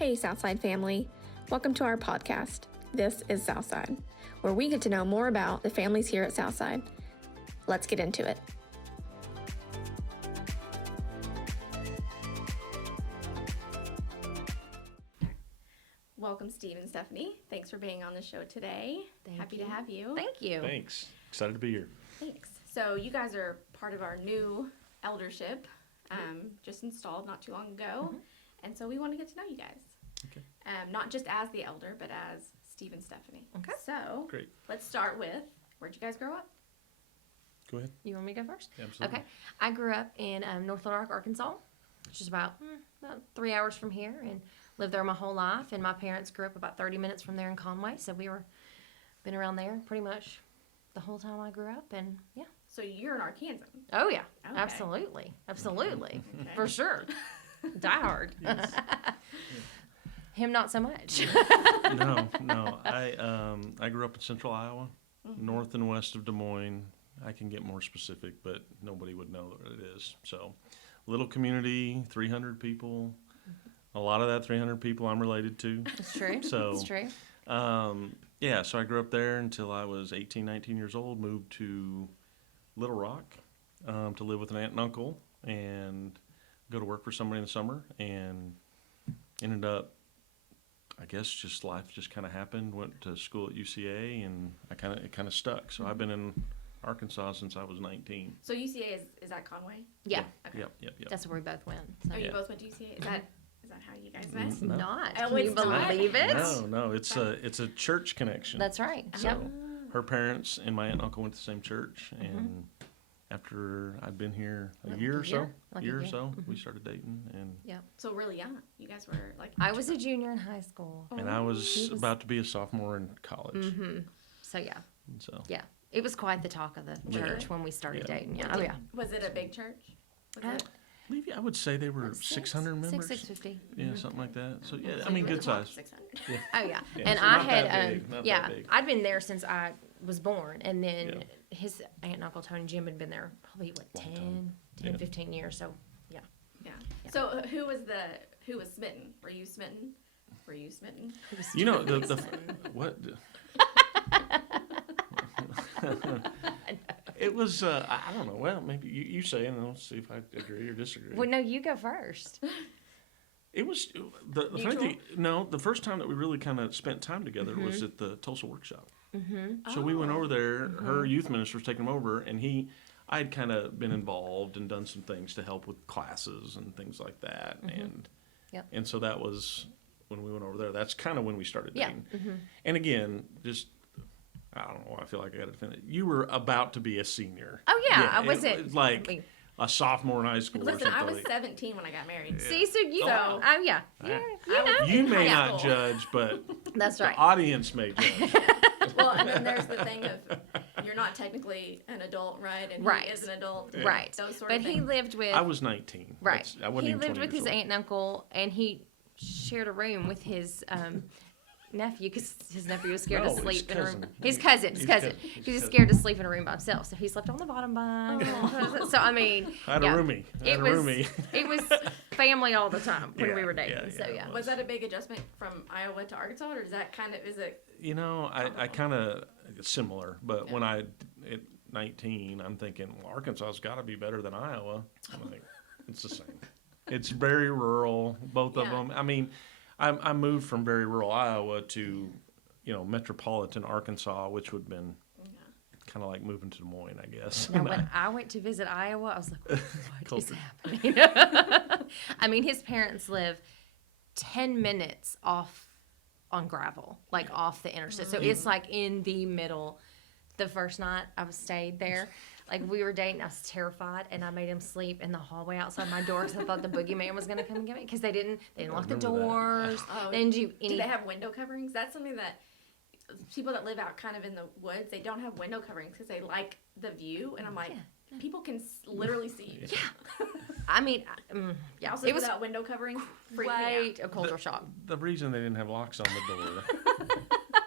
Hey, Southside family. Welcome to our podcast. This is Southside, where we get to know more about the families here at Southside. Let's get into it. Welcome, Steve and Stephanie. Thanks for being on the show today. Happy to have you. Thank you. Thanks. Excited to be here. Thanks. So you guys are part of our new eldership, just installed not too long ago. And so we want to get to know you guys. Okay. Not just as the elder, but as Steve and Stephanie. Okay. So Great. let's start with, where'd you guys grow up? Go ahead. You want me to go first? Absolutely. Okay. I grew up in North Little Rock, Arkansas, which is about 3 hours from here, and lived there my whole life. And my parents grew up about 30 minutes from there in Conway, so been around there pretty much the whole time I grew up, and yeah. So you're an Arkansan. Oh yeah, Okay. absolutely, Okay. for sure. Die hard. Yes. Him not so much. No. I grew up in central Iowa, north and west of Des Moines. I can get more specific, but nobody would know what it is. So, little community, 300 people. A lot of that 300 people I'm related to. It's true. So, It's true. Yeah, so I grew up there until I was 18, 19 years old, moved to Little Rock to live with an aunt and uncle and go to work for somebody in the summer, and ended up, I guess, just life just kind of happened. Went to school at UCA, and it kind of stuck. So I've been in Arkansas since I was 19. So UCA is that Conway? Yeah. Okay. Yep. That's where we both went. So. Oh, you Yeah. both went to UCA? Is that how you guys met? It's No. not. Oh, Can you it's not? believe it? No, it's a church connection. That's right. So Yep. her parents and my aunt and uncle went to the same church, and after I'd been here a year or so, we started dating, and So really young. You guys were like... I was a junior in high school. and I He was was- about to be a sophomore in college. So yeah, And so it was quite the talk of the church when we started Yeah. dating. Yeah. Oh yeah. Was it a big church? Was it? I would say they were 600 members. 650. Yeah, something like that. So yeah, So I you mean, really good walked size. 600. Oh yeah. Yeah, And so I not that had big, not that big. I'd been there since I was born, and then Yeah. his aunt and uncle Tony and Jim had been there probably Long 10, Yeah. 15 years. So Yeah. So who was smitten? Were you smitten? it was You know totally the fun. what? It was I don't know. Well, maybe you say, and I'll see if I agree or disagree. Well, no, you go first. It was the funny thing. No, the first time that we really kind of spent time together was at the Tulsa workshop. So we went over there. Her youth minister was taking him over, and I had kind of been involved and done some things to help with classes and things like that, and so that was when we went over there. That's kind of when we started dating. And again, just I don't know. I feel like I got to defend it. You were about to be a senior. Oh yeah, I it wasn't was like a sophomore in high school. Listen, or I something. was 17 when I got married. See, so you. So- Oh yeah. You may high not school. judge, but That's the right. audience may judge. Well, and then there's the thing of you're not technically an adult, right? And Right. he is an adult. Right. Those sort But of he things. lived with. I was 19. Right. I wasn't He even lived 20 with his years old. aunt and uncle, and he shared a room with his nephew because his nephew was scared No, to his sleep in a room. cousin. His cousin, His because cousin. he was scared to sleep in a room by himself. So he slept on the bottom bunk. So I mean, I had a roomie. It was family all the time when we Yeah, were dating. yeah, So yeah, it yeah. Was that a big adjustment from Iowa to Arkansas, or is that is it? You know, I kind of similar, but when at 19, I'm thinking, well, Arkansas's got to be better than Iowa. I'm like, it's the same. It's very rural, both of Yeah. them. I mean, I moved from very rural Iowa to, metropolitan Arkansas, which would have been kind of like moving to Des Moines, I guess. Now, when I went to visit Iowa, I was like, what is Culture. happening? I mean, his parents live 10 minutes off on gravel, like off the interstate. So it's like in the middle. The first night I stayed there, like we were dating, I was terrified, and I made him sleep in the hallway outside my door because I thought the boogeyman was going to come and get me because they didn't lock the remember that. doors. Oh, They didn't do do any. they have window coverings? That's something that people that live out kind of in the woods, they don't have window coverings because they like the view. And I'm like, people can literally see you. I mean, Also, it was without window coverings, freaked me out. quite a culture shock. The reason they didn't have locks on the door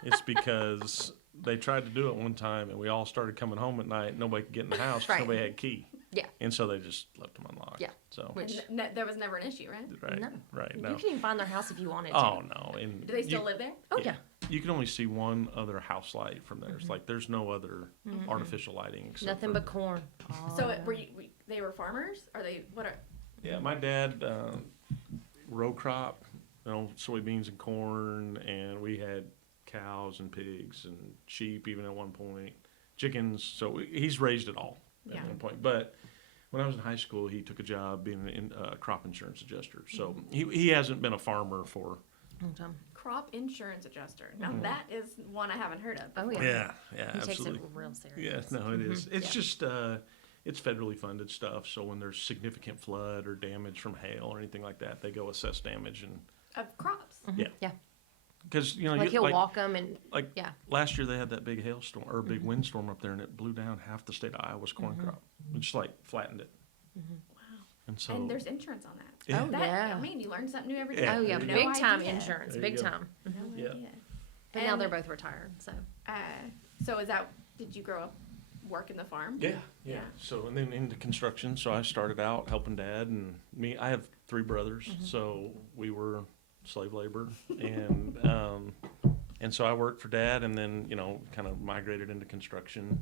is because they tried to do it one time, and we all started coming home at night. Nobody could get in the house because Right. nobody had a key. Yeah. And so they just left them unlocked. landlocked. Yeah. So. Which there was never an issue, right? Right. No. Right. You No. can even find their house if you wanted to. Oh no. And Do they still live there? Oh yeah. You can only see one other house light from there. It's like there's no other artificial lighting. Except Nothing for, but corn. So they were farmers? Are they what are? Yeah, my dad row crop, soybeans and corn, and we had cows and pigs and sheep even at one point, chickens. So he's raised it all at one point. But when I was in high school, he took a job being a crop insurance adjuster. So he hasn't been a farmer for Long time. Crop insurance adjuster. Now that is one I haven't heard of. Oh yeah. Yeah, He absolutely. takes it real serious. Yeah, no, it is. It's just it's federally funded stuff. So when there's significant flood or damage from hail or anything like that, they go assess damage and Of crops. yeah, Yeah. because Like he'll walk them and yeah. last year they had that big hailstorm or big windstorm up there and it blew down half the state of Iowa's corn crop. It just like flattened it. Wow. And so And there's insurance on that. Yeah. Oh, That, yeah. I mean, you learn something new every day. Yeah. Oh yeah, No big time idea. insurance, There big you go. time. No Yeah. idea. But now And, they're both retired, so. So is that? Did you grow up working the farm? yeah. Yeah. So and then into construction. So I started out helping dad and me. I have 3 brothers, so we were slave labor, and so I worked for dad, and then kind of migrated into construction,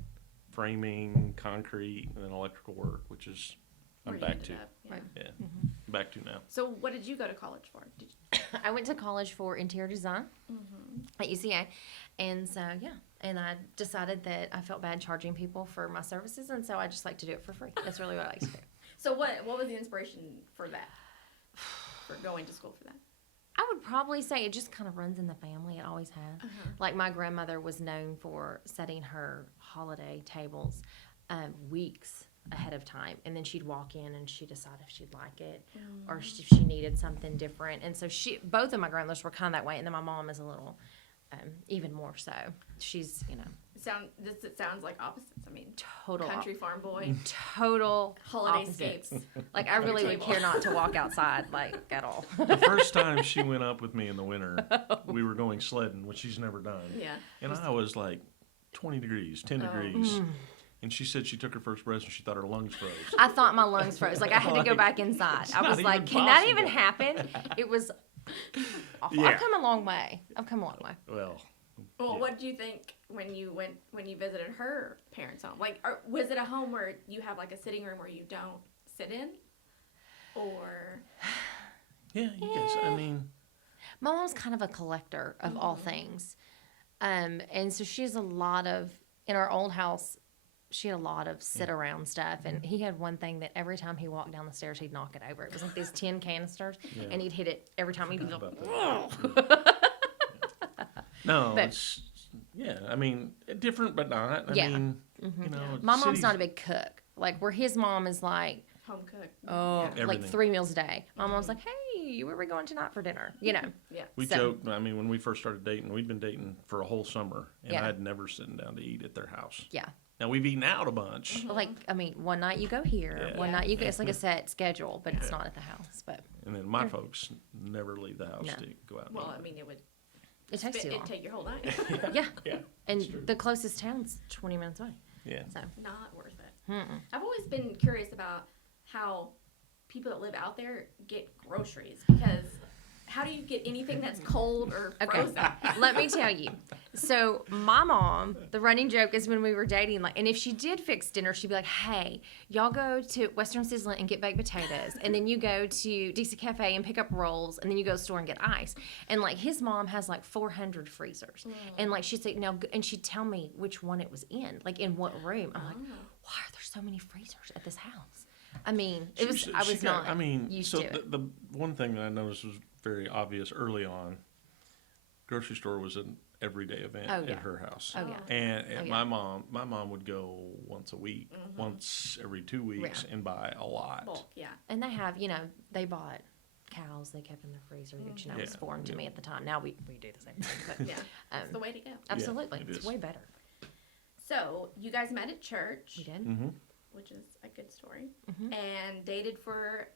framing, concrete, and then electrical work, which is Where I'm you back ended to. up, yeah. Right. Yeah, back to now. So what did you go to college for? Did you, I went to college for interior design at UCA, and so yeah, and I decided that I felt bad charging people for my services, and so I just like to do it for free. That's really what I like to do. so what was the inspiration for that? For going to school for that? I would probably say it just kind of runs in the family. It always has. Like my grandmother was known for setting her holiday tables weeks ahead of time, and then she'd walk in and she'd decide if she'd like it or if she needed something different. And so both of my grandmothers were kind of that way, and then my mom is a little even more so. She's It sounds like opposites. I mean, total country farm boy, total holiday opposites. scapes. Like I really would care not to walk outside like at all. The first time she went up with me in the winter, we were going sledding, which she's never done. Yeah. And I was like 20 degrees, 10 degrees. And she said she took her first breath and she thought her lungs froze. I thought my lungs froze. Like I had to go back inside. I was not like, even can that possible." even happen? It was awful. Yeah. I've come a long way. Well, Well, Yeah. what did you think when you visited her parents' home? Like, was it a home where you have like a sitting room where you don't sit in, or? yeah, you guys, I mean, My mom's kind of a collector of all things. And so she has a lot of, in our old house, she had a lot of sit around stuff. And he had one thing that every time he walked down the stairs, he'd knock it over. It was like these tin canisters, and he'd hit it every time. He'd be forgot like, about that. No, But- it's, yeah, I mean, different but not. I Yeah. mean, my mom's cities- not a big cook. Like where his mom is like, Home cook. like Everything. 3 meals a day. My mom's like, hey, where are we going tonight for dinner? You know. Yeah. We So- joked, I mean, when we first started dating, we'd been dating for a whole summer, and Yeah. I'd never sitting down to eat at their house. Yeah. Now, we've eaten out a bunch, Like, I mean, one night you go here, Yeah. one night you go. It's like a set schedule, but it's not at the house. But and then my folks never leave the house No. to go out and Well, eat. I mean, it would. it takes too It'd long. take your whole night. Yeah. Yeah, And it's true. the closest town's 20 minutes away. Yeah. So, Not worth it. I've always been curious about how people that live out there get groceries, because how do you get anything that's cold or frozen? let me tell you. So, my mom, the running joke is when we were dating, like, and if she did fix dinner, she'd be like, hey, y'all go to Western Sizzling and get baked potatoes. And then you go to Dixie Cafe and pick up rolls. And then you go to the store and get ice. And, like, his mom has, like, 400 freezers. And, like, she'd say, now, and she'd tell me which one it was in, like, in what room. I'm like, why are there so many freezers at this house? I mean, She was not I mean, used so to it. the one thing that I noticed was very obvious early on. Grocery store was an everyday event Oh, yeah. at her house. Oh, yeah. And Oh, yeah. my mom would go once a week, once every 2 weeks, and buy a lot. Bulk, yeah. And they have, they bought cows they kept in their freezer, which, was Yeah, foreign to yeah. me at the time. Now we do the same thing. But Yeah. That's the way to go. absolutely. it It's is. way better. So you guys met at church, We did. Mm-hmm. which is a good story, and dated for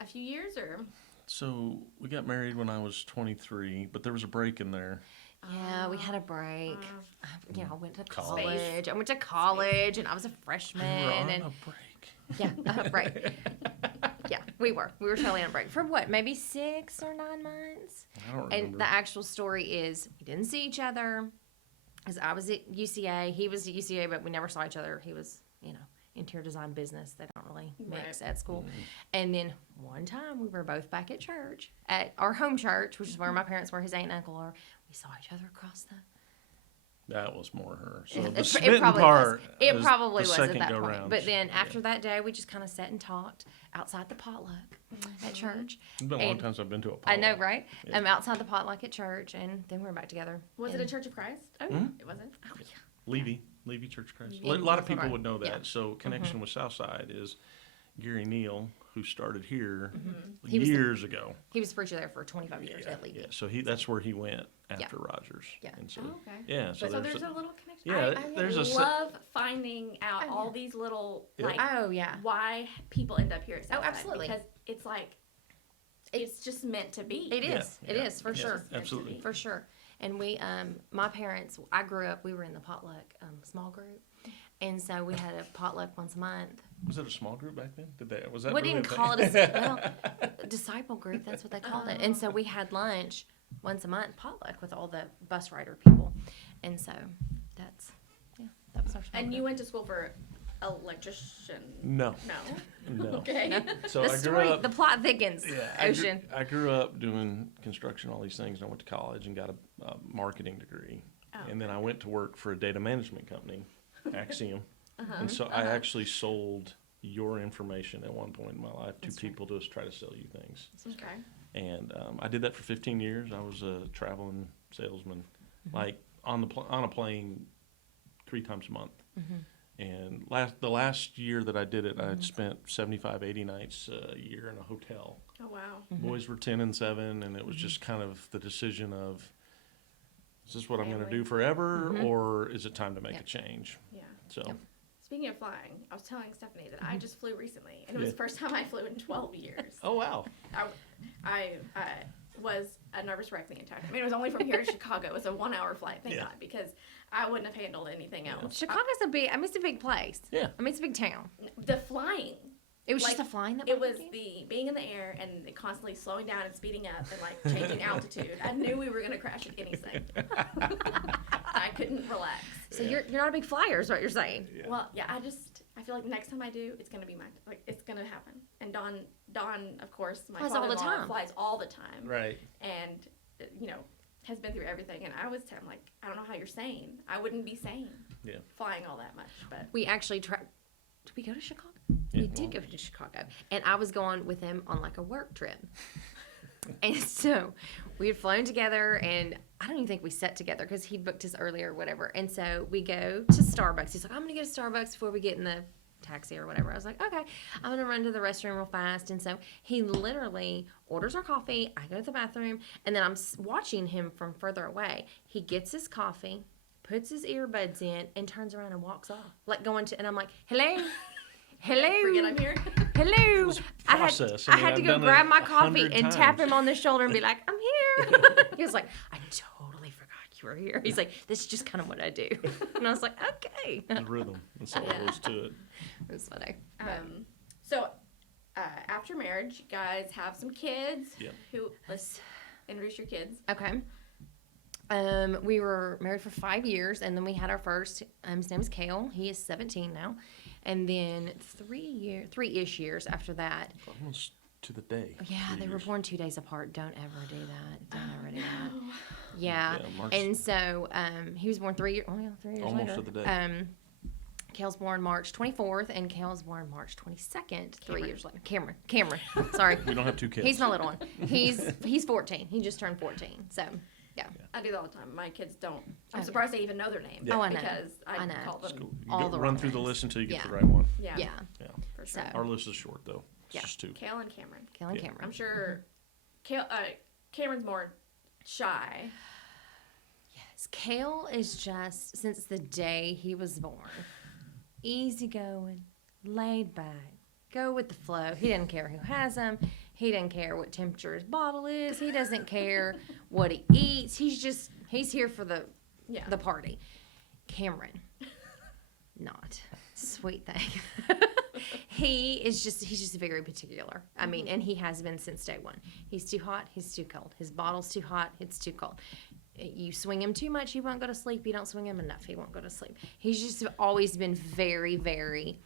a few years, or So we got married when I was 23, but there was a break in there. Yeah, we had a break. I went to College. college. I went to college, and I was a freshman. We were on And a break. Yeah, right. Yeah, we were totally on break for what, maybe 6 or 9 months. I don't remember. And the actual story is we didn't see each other because I was at UCA, he was at UCA, but we never saw each other. He was, interior design business. They don't really mix at school. And then one time we were both back at church, at our home church, which is where my parents were, his aunt and uncle are. We saw each other across the... That was more her. So It the smitten probably part was. It is probably the was at second that go point. round. But then after that day, we just kind of sat and talked outside the potluck at church. It's been a long And time since I've been to a potluck. I know, right? Yeah. Outside the potluck at church, and then we were back together. Was it And- a Church of Christ? Oh, Mhm. it wasn't. Oh, yeah. Levy Church of Christ. In A lot of people Buffalo. would know that. Yeah. So connection with Southside is Gary Neal, who started here He was years ago. He was preacher there for 25 years Yeah, at Levy. yeah. So that's where he went after Rogers. Yeah. And so, Oh, okay. yeah. So, So there's a little connection. yeah, I there's a se- love finding out Oh, all yeah. these little Yeah. like Oh, yeah. why people end up here at Southside. absolutely. Because it's like it's just meant to be. It is. Yeah, It yeah, is, for yeah, sure. meant to absolutely. be. For sure. And we, my parents, I grew up, we were in the potluck small group. And so we had a potluck once a month. Was it a small group back then? Was that We really didn't a thing? call it a disciple group. That's what they called it. And so we had lunch once a month, potluck, with all the bus rider people. And so that was our small And you group. went to school for electrician. No. No. No. Okay. So The I grew story, up. the plot thickens, Ocean. I grew up doing construction, all these things, and I went to college and got a marketing degree. Oh. And then I went to work for a data management company, Axiom. And so I actually sold your information at one point in my life to That's right. people to try to sell you things. Okay. And I did that for 15 years. I was a traveling salesman, Mm-hmm. like on a plane 3 times a month. Mm-hmm. And the last year that I did it, I'd spent 75, 80 nights a year in a hotel. Oh wow. Mm-hmm. Boys were 10 and 7, and it was just kind of the decision of, is this what I'm going to Family. do forever, Mm-hmm. or is it time to make Yep. a change? Yeah. So, Yep. Speaking of flying, I was telling Stephanie that Mm-hmm. I just flew recently, and it was Yeah. the first time I flew in 12 years. oh wow, I was a nervous wreck the entire time. I mean, it was only from here to Chicago. It was a 1-hour flight, thank Yeah. God, because I wouldn't have handled anything else. Chicago's a big, I mean, it's a big place. Yeah. I mean, it's a big town. The flying. It was Like, just the flying that It bothered was you? the being in the air and the constantly slowing down and speeding up and like changing altitude. I knew we were going to crash at any second. I couldn't relax. So you're not a big flyer, is what you're saying. yeah. Well, yeah, I feel like next time I do, it's gonna be it's gonna happen. And Dawn, of course, my Flies all the father-in-law time. flies all the time, right. and has been through everything. And I was telling him, like, I don't know how you're sane. I wouldn't be sane. Yeah. Flying all that much, but We actually tried. Did we go to Chicago? Yeah, We did go to Chicago. And I was going with him on like a work trip. And so we had flown together, and I don't even think we sat together because he booked his early or whatever. And so we go to Starbucks. He's like, I'm going to go to Starbucks before we get in the taxi or whatever. I was like, okay, I'm going to run to the restroom real fast. And so he literally orders our coffee. I go to the bathroom, and then I'm watching him from further away. He gets his coffee, puts his earbuds in, and turns around and walks off. Like going to, and I'm like, hello? Hello? forget I'm here. Hello. process. I had to I've go done it grab my 100 coffee and tap times. him on the shoulder and be like, I'm here. He was like, I totally forgot you were here. He's like, this is just kind of what I do. And I was like, okay. The rhythm. That's all Yeah. there was to it. It was funny. So after marriage, you guys have some kids. Yeah. Let's introduce your kids. Okay. We were married for 5 years, and then we had our first. His name is Kale. He is 17 now. And then 3-ish years after that. Almost to the day. Yeah, 3 they were years. born 2 days apart. Don't ever do that. Don't ever do that. Yeah. Yeah, March- And so he was born 3 years. Oh yeah, 3 years Almost later. to the day. Kale's born March 24th, and Kale's born March 22nd. 3 years later. Cameron. Sorry. We don't have 2 kids. He's my little one. He's 14. He just turned 14. So yeah. I do that all the time. My kids don't. I'm Okay. surprised they even know their name. Oh, I know. Because I I know. call them. Cool. You all go, the run wrong through the names. list until you get Yeah. the right one. Yeah, Yeah. Yeah. for sure. So- Our list is short though. It's Yeah. just 2. Kale and Cameron. Kale and Yeah. Cameron. I'm sure Cameron's more shy. Yes. Kale is just, since the day he was born, easygoing, laid back, go with the flow. He doesn't care who has him. He doesn't care what temperature his bottle is. He doesn't care what he eats. He's here for the Yeah. party. Cameron, not. Sweet thing. He's just very particular. I mean, and he has been since day one. He's too hot, he's too cold. His bottle's too hot, it's too cold. You swing him too much, he won't go to sleep. You don't swing him enough, he won't go to sleep. He's just always been very, very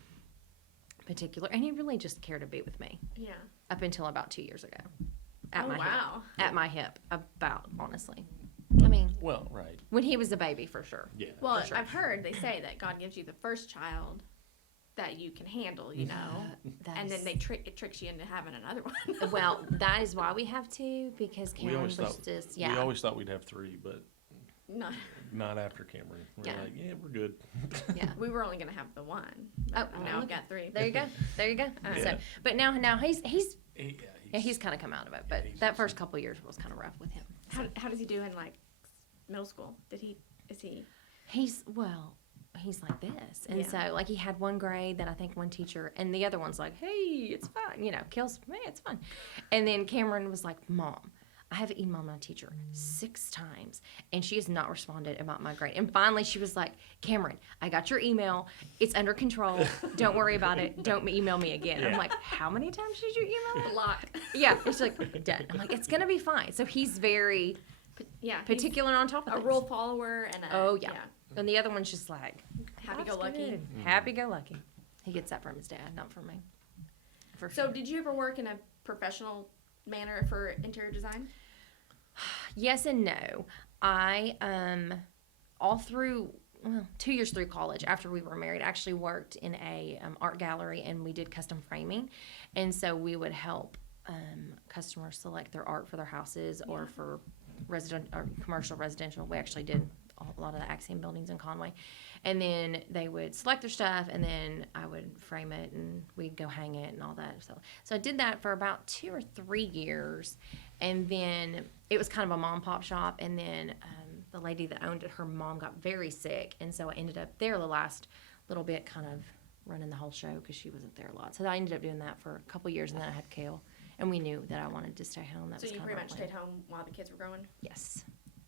particular. And he really just cared to be with me. Yeah. Up until about 2 years ago. Wow. At my hip, honestly. I mean, Well, right. when he was a baby, for sure. Yeah. Well, sure. I've heard they say that God gives you the first child that you can handle, you know, and then it tricks you into having another one. Well, that is why we have two, because We Cameron always was thought just, we always thought we'd have 3, but No, not after Cameron. We're Yeah. like, yeah, we're good. yeah. we were only gonna have the one. Oh, Now I've got 3. There you go. There you go. Yeah. So, but now Yeah, he's kind of come out of it. But he's that first couple of years was kind of rough with him. How does he do in like middle school? Is he? He's like this, and Yeah. so like he had one grade that I think one teacher, and the other one's like, hey, it's fine, you know, kills me, it's fun. And then Cameron was like, Mom, I have emailed my teacher 6 times, and she has not responded about my grade. And finally, she was like, Cameron, I got your email. It's under control. Don't worry about it. Don't email me again. I'm Yeah. like, how many times did you email me? Block. Yeah. And she's like, done. I'm like, it's going to be fine. So he's very Yeah. particular on top of A things. rule follower and a. Oh, yeah. And the other one's just like, Happy-go-lucky. "Life's good. Happy-go-lucky. He gets that from his dad, not from me. For So, sure. did you ever work in a professional manner for interior design? Yes and no. I all through 2 years through college, after we were married, actually worked in a art gallery, and we did custom framing, and so we would help customers select their art for their houses or for commercial residential. We actually did a lot of the Axiom buildings in Conway, and then they would select their stuff, and then I would frame it, and we'd go hang it and all that. So I did that for about 2 or 3 years, and then it was kind of a mom and pop shop, and then the lady that owned it, her mom got very sick, and so I ended up there the last little bit, kind of running the whole show because she wasn't there a lot. So I ended up doing that for a couple years, and then I had Kale, and we knew that I wanted to stay home. That So was you kind pretty of much our stayed plan. home while the kids were growing, Yes.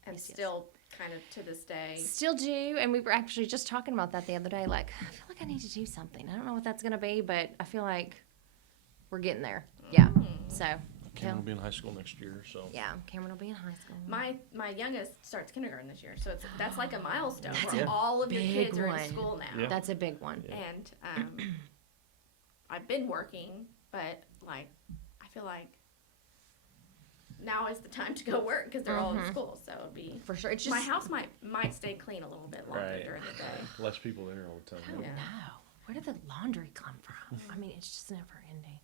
and Yes, yes. still kind of to this day. Still do, and we were actually just talking about that the other day. Like, I feel like I need to do something. I don't know what that's gonna be, but I feel like we're getting there. Yeah. So, Cameron will be in high school next year, so. yeah, Cameron will be in high school. My youngest starts kindergarten this year, so that's like a milestone That's where a all of your big kids are one. in school now. Yeah. That's a big one. Yeah. And I've been working, but like I feel like now is the time to go work because they're all in school. So it'll be For sure. It's just my house might stay clean a little bit longer Right. during the day. Less people there all the I time. don't Yeah. know. Where did the laundry come from? I mean, it's just never ending.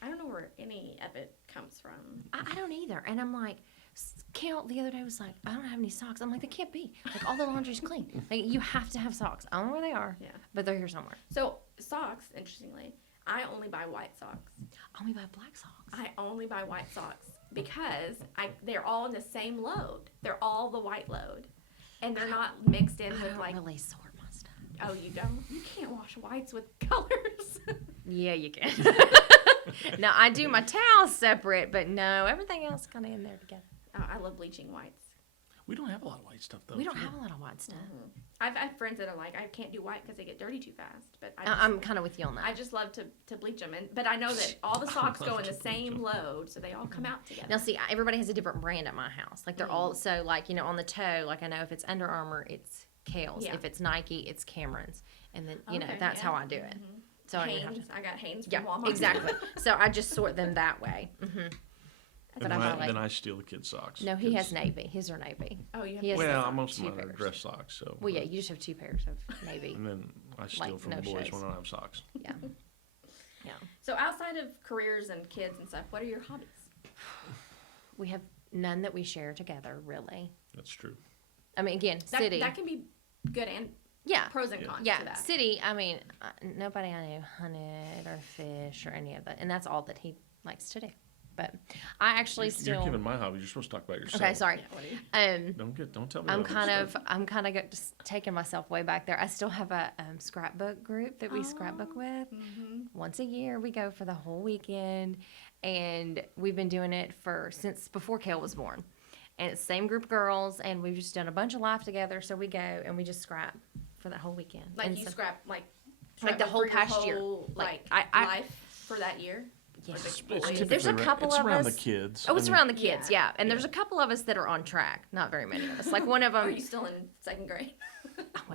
I don't know where any of it comes from. I don't either. And I'm like, Kale the other day was like, I don't have any socks. I'm like, they can't be. Like, all the laundry's clean. Like, you have to have socks. I don't know where they are, Yeah. but they're here somewhere. So socks, interestingly, I only buy white socks. I only buy black socks. I only buy white socks because they're all in the same load. They're all the white load, and they're not mixed in I with don't like. really sort my stuff. Oh, you don't? You can't wash whites with colors. Yeah, you can. No, I do my towels separate, but no, everything else kind of in there together. Oh, I love bleaching whites. We don't have a lot of white stuff, though. We don't have a lot of white stuff. I've friends that are like, I can't do white because they get dirty too fast. But I'm kind of with you on that. I just love to bleach them. But I know that all the socks go in the same load, so they all come out together. Now, see, everybody has a different brand at my house. Like, they're all, so, like, you know, on the toe, like, I know if it's Under Armour, it's Kale's. Yeah. If it's Nike, it's Cameron's. And then, you know, Okay, that's yeah. how I do it. So I don't even have to. Hanes, I got Hanes from Yeah, Walmart. exactly. So I just sort them that way. But And I'm then like, I steal the kids' socks. no, he 'cause- has navy. His are navy. Oh, you have He has Well, socks, most of 2 mine are pairs. dress socks, so. Well, yeah, you just have 2 pairs of navy. And then I steal Like, from no the boys shows. when I don't have socks. Yeah. Yeah. So outside of careers and kids and stuff, what are your hobbies? We have none that we share together, really. That's true. I mean, again, That, city. that can be good and Yeah. pros and cons to Yeah, that. city. I mean, nobody I knew hunted or fish or any of that, and that's all that he likes to do. But I actually You're still. giving my hobbies. You're supposed to talk about yourself. Okay, sorry. Yeah, what are you? Don't tell me. I'm about kind your of stuff. just taking myself way back there. I still have a scrapbook group that we scrapbook with. Once a year, we go for the whole weekend, and we've been doing it since before Kale was born. And it's the same group of girls, and we've just done a bunch of life together. So we go and we just scrap for that whole weekend. Like And you so- scrap like Like the whole for your past year. whole, Like, like I life for that year. Yeah. Or the It's whole year? typically There's a couple it's of around us- the kids. Oh, it's I mean, around the kids, Yeah. yeah. And there's a couple of us that are on track. Not very many of us. Like one of Are them. you still in second grade?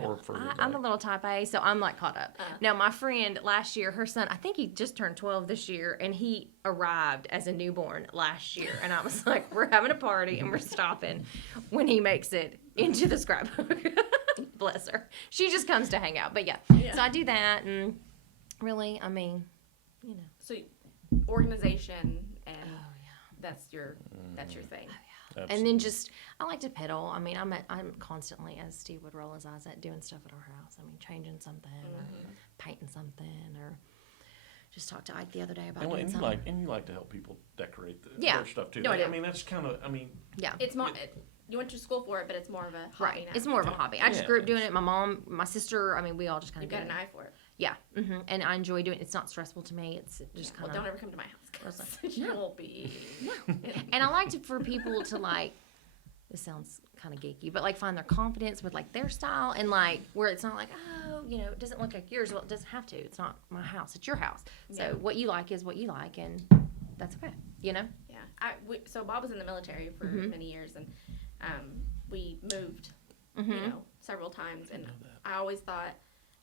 Or further I'm a back. little type A, so I'm like caught up. Now, my friend last year, her son, I think he just turned 12 this year, and he arrived as a newborn last year. And I was like, we're having a party and we're stopping when he makes it into the scrapbook. Bless her. She just comes to hang out. But yeah, Yeah. so I do that, and really, I mean, So organization and Oh, that's your thing. and Absolutely. then just I like to pedal. I mean, I'm constantly, as Steve would roll his eyes at, doing stuff at our house. I mean, changing something or painting something or just talked to Ike the other day about doing and you something. like to help people decorate Yeah. their stuff too. No, I do. I mean, that's kind of. I mean, Yeah. It's more. You went to school for it, but it's more of a hobby Right. now. It's more of a hobby. I just Yeah, grew up doing it. My mom, my sister, I mean, we all just kind You've of got did an it. eye for it. Yeah. And I enjoy doing it. It's not stressful to me. It's just Well, kind don't of. ever come to my house because you will be. And I like to, for people to like, this sounds kind of geeky, but like find their confidence with like their style and like where it's not like, oh, it doesn't look like yours. Well, it doesn't have to. It's not my house. It's your house. So Yeah. what you like is what you like, and that's okay. Yeah. So Bob was in the military for many years, and we moved, several times, and I always thought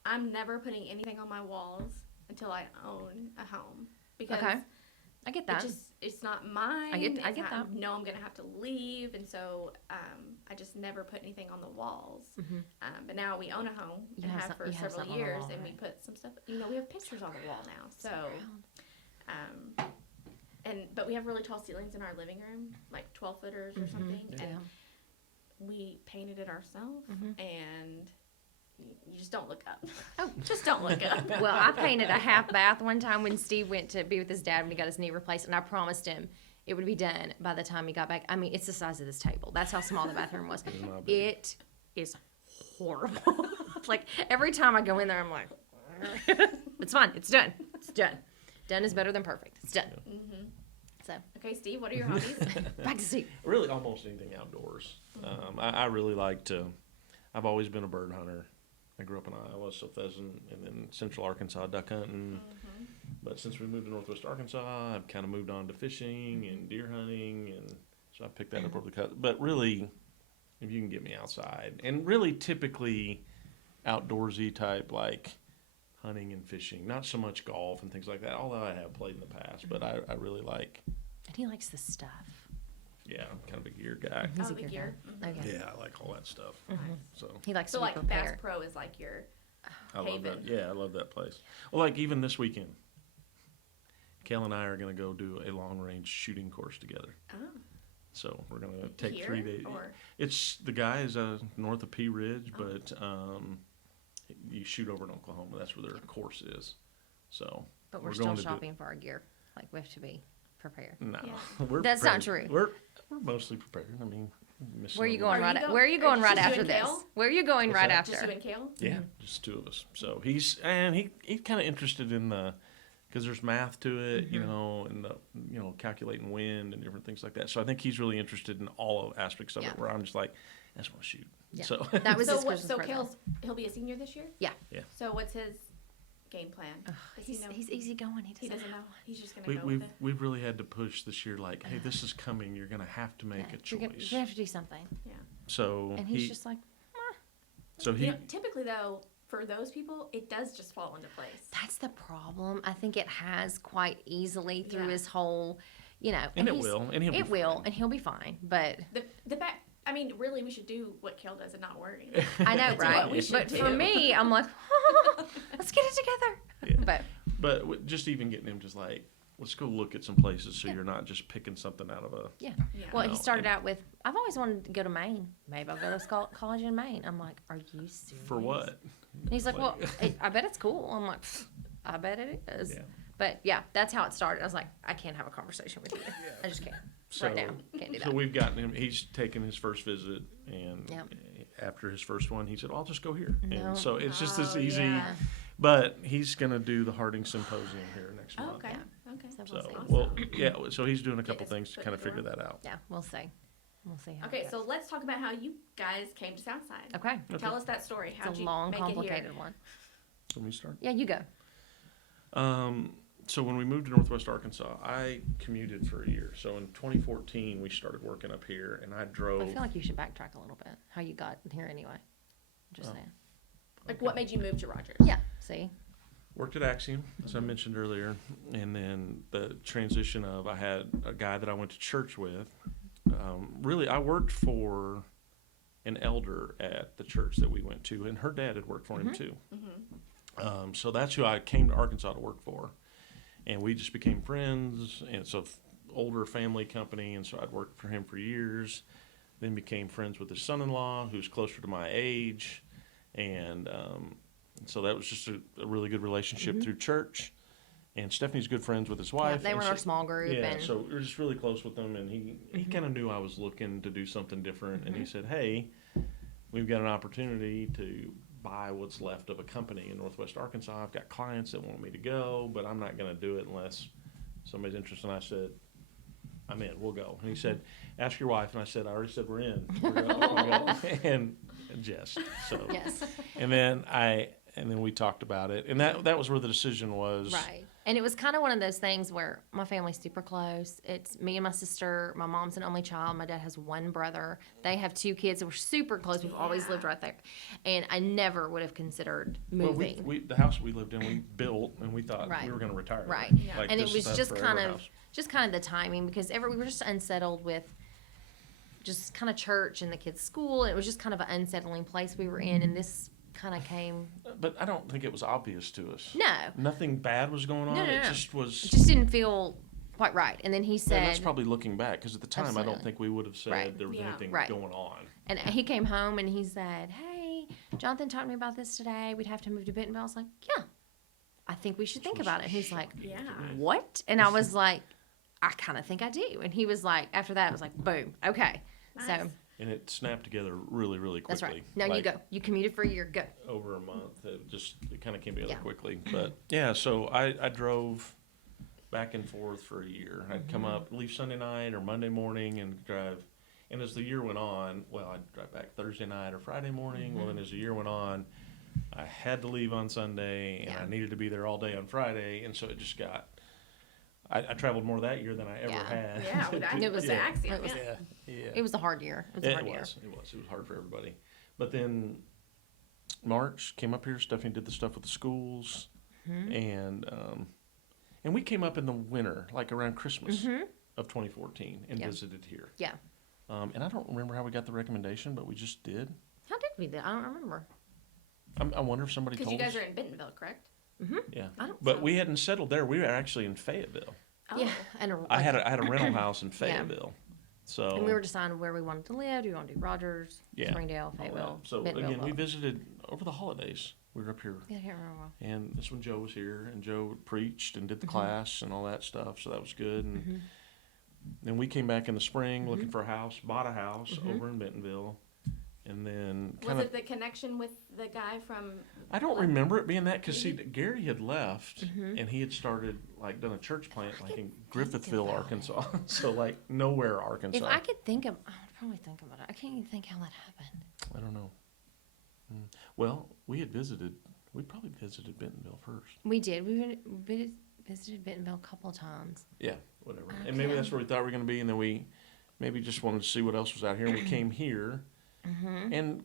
I'm never putting anything on my walls until I own a home because Okay. I get that. it's not mine. I get It's that. not- No, I'm gonna have to leave, and so I just never put anything on the walls. But now we own a home You and have have some- for you have several something on the years, wall, and we right? put some stuff. We have pictures on the wall now, so. But we have really tall ceilings in our living room, like 12 footers or something, and we painted it ourselves, and you just don't look up. Oh. Just don't look up. Well, I painted a half bath one time when Steve went to be with his dad when he got his knee replaced, and I promised him it would be done by the time he got back. I mean, it's the size of this table. That's how small the bathroom was. not big. It is horrible. Like every time I go in there, I'm like, it's fine. It's done. It's done. Done is better than perfect. It's done. So Okay, Steve, what are your hobbies? back to Steve. really, almost anything outdoors. I really like to. I've always been a bird hunter. I grew up in Iowa, so pheasant, and then Central Arkansas duck hunting. But since we moved to Northwest Arkansas, I've kind of moved on to fishing and deer hunting, and so I picked that up over the cut. But really, if you can get me outside, and really typically outdoorsy type like hunting and fishing, not so much golf and things like that. Although I have played in the past, but I really like. And he likes the stuff. Yeah, I'm kind of a gear guy. He's Oh, a the good gear. guy. Okay. Yeah, I like all that stuff. So He likes So to be like Bass prepared. Pro is like your I love Haven. that. Yeah, I love that place. Well, like even this weekend, Kel and I are going to go do a long range shooting course together. oh, So we're going to take here 3 days. or It's the guy is north of Pea Ridge, but you shoot over in Oklahoma. That's where their course is. So, But we're we're still going to do- shopping for our gear. Like we have to be prepared. no, Yeah. we're That's not prepared. true. We're mostly prepared. I mean, Where are you Are going you right? go- Where are you are going you right just you after and this? Kale? Where are you going What's right that? just after? you and Kale? Yeah, just 2 of us. So he's kind of interested in the because there's math to it, and the calculating wind and different things like that. So I think he's really interested in all aspects of Yeah. it. Where I'm just like, I just want to shoot. Yeah. So That was his So Christmas present. he'll be a senior this year? Yeah. Yeah. So what's his game plan? Does he know? He's easy going. He He doesn't doesn't know. He's just gonna we, go we've with it. we've really had to push this year. Like, hey, this is coming. You're gonna have to make a You're choice. gonna have to do something. So And he's he just like, so he Typically though, for those people, it does just fall into place. that's the problem. I think it has quite easily through Yeah. his whole, and it he's- will and he'll It be will, fine. and he'll be fine. But The fact, I mean, really, we should do what Kale does and not worry. I know, That's right? what we should But for do. me, I'm like, let's get it together. Yeah. But But just even getting him just like, let's go look at some places so Yeah. you're not just picking something out of a. yeah. Yeah. Well, No, he started and- out with, I've always wanted to go to Maine. Maybe I'll go to college in Maine. I'm like, are you serious? For what? And he's like, well, I bet it's cool. I'm like, I bet it is. Yeah. But yeah, that's how it started. I was like, I can't have a conversation with you. I just can't. Right now. Can't do that. So we've gotten him. He's taken his first visit, and Yep. after his first one, he said, "I'll just go here." No. And so it's just Oh, as easy. yeah. But he's going to do the Harding Symposium here next Oh, month. okay. Yeah. Okay. So So we'll see. well, yeah. So he's doing a couple his things to foot kind in of the figure door. that out. Yeah, we'll see. We'll see how Okay, it so goes. let's talk about how you guys came to Southside. Okay. Tell us that story. How'd It's a you long, make complicated it one. Let me start. Yeah, you go. So when we moved to Northwest Arkansas, I commuted for a year. So in 2014, we started working up here, and I drove. I feel like you should backtrack a little bit. How you got here anyway. Just saying. Like, what made you move to Rogers? Yeah. See. Worked at Axiom, as I mentioned earlier, and then the transition of I had a guy that I went to church with. Really, I worked for an elder at the church that we went to, and her dad had worked for him too. So that's who I came to Arkansas to work for, and we just became friends. And it's an older family company, and so I'd worked for him for years. Then became friends with his son-in-law, who's closer to my age, and so that was just a really good relationship through church. And Stephanie's good friends with his wife. Yeah, they were in our small group. Yeah, and so we were just really close with them, and he kind of knew I was looking to do something different, and he said, "Hey, we've got an opportunity to buy what's left of a company in Northwest Arkansas. I've got clients that want me to go, but I'm not going to do it unless somebody's interested." And I said, "I'm in. We'll go." And he said, "Ask your wife." And I said, "I already said we're in." We're go. And Jess. So Yes. and then we talked about it, and that was where the decision was. Right. And it was kind of one of those things where my family's super close. It's me and my sister. My mom's an only child. My dad has one brother. They have two kids. So we're super close. We've always lived right there. And I never would have considered moving. Well, the house we lived in, we built, and we thought Right. we were going to retire. Right. Yeah. Like, And it this was is just our kind forever of house. the timing because we were just unsettled with just kind of church and the kids' school. It was just kind of an unsettling place we were in, and this kind of came. But I don't think it was obvious to us. No, Nothing bad was going on. No. It just was. it just didn't feel quite right. And then he And said, that's probably looking back, because at the time I Absolutely. don't think we would have said Right. there was Yeah. anything Right. going on. and he came home and he said, "Hey, Jonathan talked to me about this today. We'd have to move to Bentonville." I was like, "Yeah, I think we should think about it." And he's like, Yeah. "What?" And I was like, "I kind of think I do." And he was like, after that, it was like, boom, okay. Nice. So And it snapped together really, really quickly. that's right. Now you Like, go. You commuted for a year. Go. Over a month. It kind of came together Yeah. quickly. But yeah, so I drove back and forth for a year. I'd come up, leave Sunday night or Monday morning and drive. And as the year went on, well, I'd drive back Thursday night or Friday morning. Well, then as the year went on, I had to leave on Sunday, and Yeah. I needed to be there all day on Friday. And so it just got, I traveled more that year than I ever Yeah. had. Yeah, with It was the Axiom. it was- Yeah. Yeah. It was a hard year. It was a hard year. It was hard for everybody. But then March came up here. Stephanie did the stuff with the schools, Mm-hmm. and we came up in the winter, like around Christmas Mm-hmm. of 2014, and Yeah. visited here. Yeah. And I don't remember how we got the recommendation, but we just did. How did we do? I don't remember. I wonder if somebody Because told you guys us. are in Bentonville, correct? Yeah, I don't but know. we hadn't settled there. We were actually in Fayetteville. Oh. Yeah. And I had a rental house in Fayetteville. So and we were deciding where we wanted to live. Do we want to do Rogers, Yeah. Springdale, all that. Fayetteville, So Bentonville? again, we visited over the holidays. We were up here. Yeah, I can't remember. And this when Joe was here, and Joe preached and Mm-hmm. did the class and all that stuff, so that was good. And then we came back in the spring Mm-hmm. looking for a house, bought a house over in Bentonville, and then Was kind of. it the connection with the guy from? I don't remember it being that, because see, Gary had left Mm-hmm. and he had started done a church plant like in Griffithville, about it. Arkansas, so like nowhere, Arkansas. If I could think of, I would probably think about it. I can't even think how that happened. I don't know. Well, we probably visited Bentonville first. We did. We visited Bentonville a couple of times. Yeah, whatever. And maybe that's where we thought we were going to be, and then we maybe just wanted to see what else was out here. And we came here, and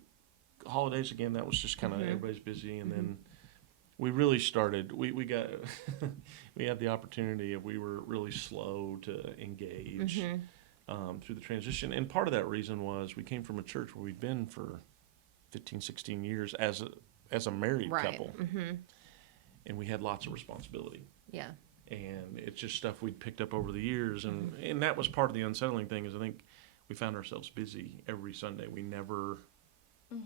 holidays again. That was just kind of everybody's busy, and then we really started. We got we had the opportunity, and we were really slow to engage through the transition. And part of that reason was we came from a church where we'd been for 15, 16 years as a married Right. couple, and we had lots of responsibility. Yeah. And it's just stuff we'd picked up over the years, and that was part of the unsettling thing. Is I think we found ourselves busy every Sunday. We never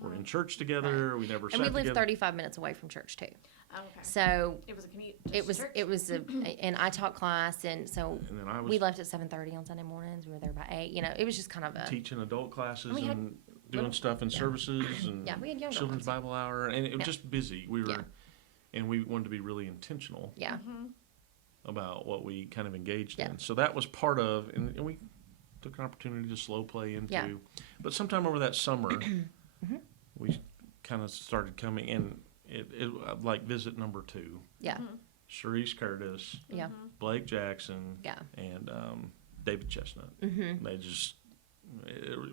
were in church together. We never And sat we lived together. 35 minutes away from church too. Oh, okay. So It was a commute. it was and I taught class, and so And then I was we left at 7:30 on Sunday mornings. We were there by 8. You know, it was just kind of a teaching adult classes We had and doing stuff in services and Yeah, we had young children's adults. Bible hour, and it was Yeah. just busy. We were, Yeah. and we wanted to be really intentional yeah. about what we kind of engaged Yeah. in. So that was part of, and we took an opportunity to slow play into. Yeah. But sometime over that summer, we kind of started coming in. like visit number 2. Yeah. Sharice Curtis, Yeah. Blake Jackson, Yeah. and David Chestnut. Mm-hmm. They just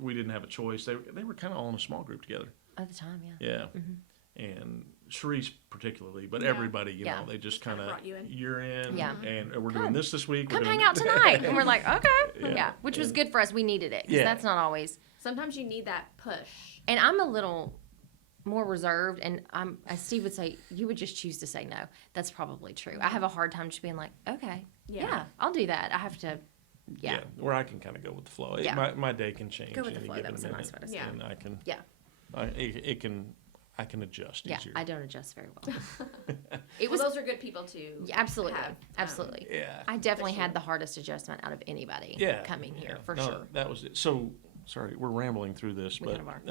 we didn't have a choice. They were kind of all in a small group together. At the time, yeah. Yeah. Mm-hmm. And Sharice particularly, but Yeah. everybody, you Yeah. know, they just kinda kind of brought you in. you're in, Yeah. and we're doing this week. Come we're doing hang out tonight. And we're like, okay. Yeah. Which was And- good for us. We needed it. Because Yeah. that's not always. Sometimes you need that push. And I'm a little more reserved. And as Steve would say, you would just choose to say no. That's probably true. I have a hard time just being like, okay, yeah, I'll do that. I have to, yeah. where I can kind of go with the flow. Yeah. My day can change. Go with the any flow. given That was a minute, nice way to say it. and I can. Yeah. I can adjust Yeah, easier. I don't adjust very well. It was. Those are good people to. Yeah, absolutely. have, Absolutely. Yeah. I definitely For had sure. the hardest adjustment out of anybody Yeah. coming here, Yeah. for No, sure. That was it. So sorry, we're rambling through this, We but kind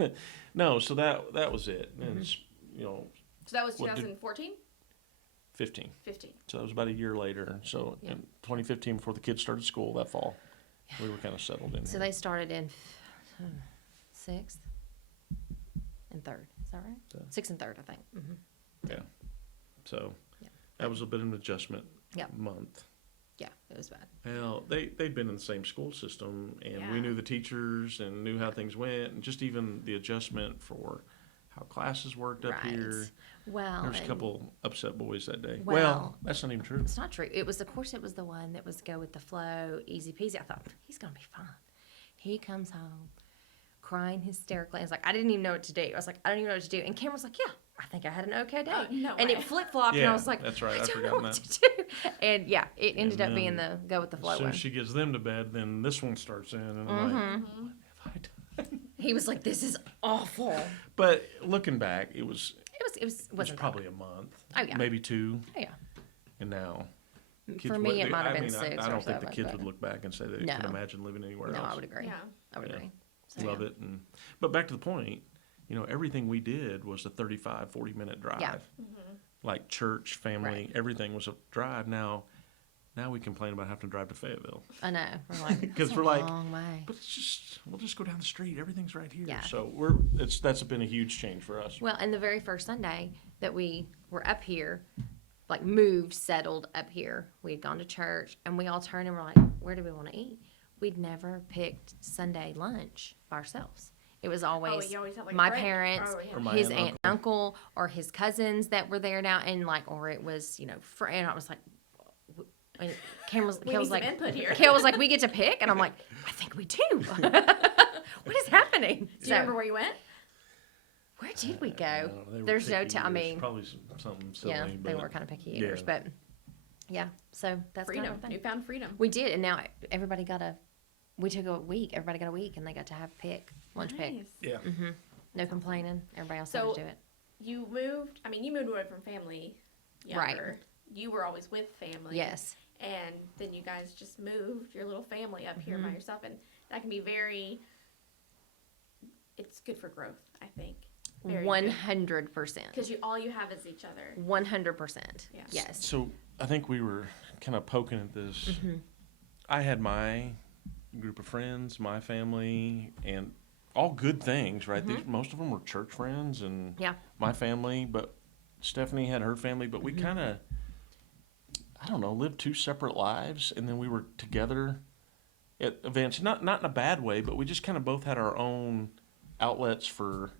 of no. So that was it. Mm-hmm. And it's, you know, So that was What did- 2014, 15. 15. So that was about a year later. So Yeah. in 2015, before the kids started school that fall, we were kind of settled in. So here. they started in 6th and 3rd. Is that right? Yeah. 6th and 3rd, I think. Mm-hmm. So Yeah. that was a bit of an adjustment Yeah. month. Yeah, it was bad. Well, they'd been in the same school system, and we Yeah. knew the teachers and knew how things went, and just even the adjustment for how classes worked up here. Well, There was a and couple upset boys that day. Well- Well, that's not even true. it's not true. It was, of course, it was the one that was go with the flow, easy peasy. I thought, he's going to be fine. He comes home crying hysterically. I was like, I didn't even know what to do. I was like, I don't even know what to do. And Cam was like, yeah, I think I had an okay day. No and way. it flip-flopped, and I Yeah, was like, that's right. I I'd don't know forgotten what that. to do. And yeah, it ended up then being the go with the flow As soon one. as she gets them to bed, then this one starts in, and I'm like, what have I done? He was like, this is awful. But looking back, it was It was wasn't probably a month, Oh, yeah. maybe 2, Oh, yeah. and now. For me, it might have been mean, 6 I or don't think 7. the kids but would look back and say they No. could imagine living anywhere no, else. I would agree. Yeah. I would Yeah. agree. So, Love yeah. it. But back to the point, you know, everything we did was a 35, 40-minute drive. Yeah. Like church, family, Right. everything was a drive. Now we complain about having to drive to Fayetteville. I know. We're like, 'Cause "That's we're a like, long way. But we'll just go down the street. Everything's right here. Yeah. So that's been a huge change for us. Well, and the very first Sunday that we were up here, like moved, settled up here, we had gone to church, and we all turned and were like, where do we want to eat? We'd never picked Sunday lunch by ourselves. It was always you always have, like, a my friend. parents, Oh, yeah. Or my his aunt aunt and and uncle, or his cousins that were there now, and like, or it was, and I was like, and Cam was We need some like, input here. Kale was like, we get to pick, and I'm like, I think we do. What is happening? Do you remember where you went? Where did we I go? don't know, they were There's no picky I eaters. mean, probably something silly. yeah, they but were kind of picky yeah. eaters, but yeah. So that's Freedom. kind of the thing. Newfound freedom. We did, and now everybody got we took a week. Everybody got a week, and they got to have lunch pick. Nice. Yeah. No complaining. Everybody else So- had to do it. You moved. You moved away from family. Right. Younger. You were always with family. Yes. And then you guys just moved your little family up here Mm-hmm. by yourself, and that can be very. It's good for growth, I think. 100%. Because all you have is each other. 100%. Yeah. Yes. So I think we were kind of poking at this. Mm-hmm. I had my group of friends, my family, and all good things, right? These, most of them were church friends and Mm-hmm. Yeah. my family, but Stephanie had her family, but we kind of, I don't know, lived 2 separate lives, and then we were together at events, not in a bad way, but we just kind of both had our own outlets for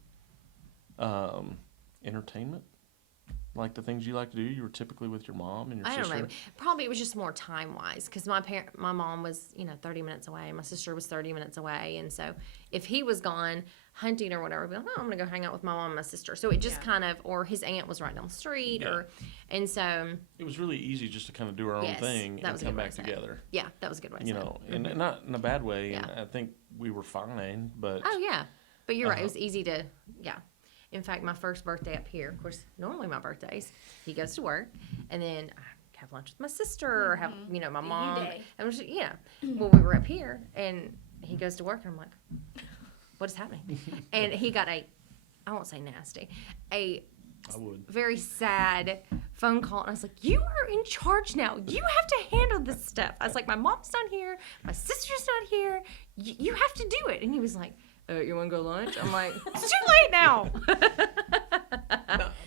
entertainment. Like the things you like to do, you were typically with your mom and your I sister. don't know. Probably it was just more time wise because my mom was 30 minutes away, and my sister was 30 minutes away, and so if he was gone hunting or whatever, we'd be like, I'm gonna go hang out with my mom and my sister. So it just Yeah. kind of, or his aunt was right down the street, Yeah. and so It was really easy just to kind of do our own Yes, thing that and was a come good way back to say it. together. yeah, that was a good way. to You say it. know, and not in a bad way. And Yeah. I think we were fine, but Oh yeah, but you're right. It Uh-huh. was easy to In fact, my first birthday up here, of course, normally my birthdays, he goes to work, and then I have lunch with my sister, or have my mom, day. and we're just, well, we were up here, and he goes to work, and I'm like, what is happening? And he got I won't say nasty, a I would. very sad phone call, and I was like, you are in charge now. You have to handle this stuff. I was like, my mom's not here, my sister's not here. You have to do it. And he was like, you want to go lunch? I'm like, it's too late now.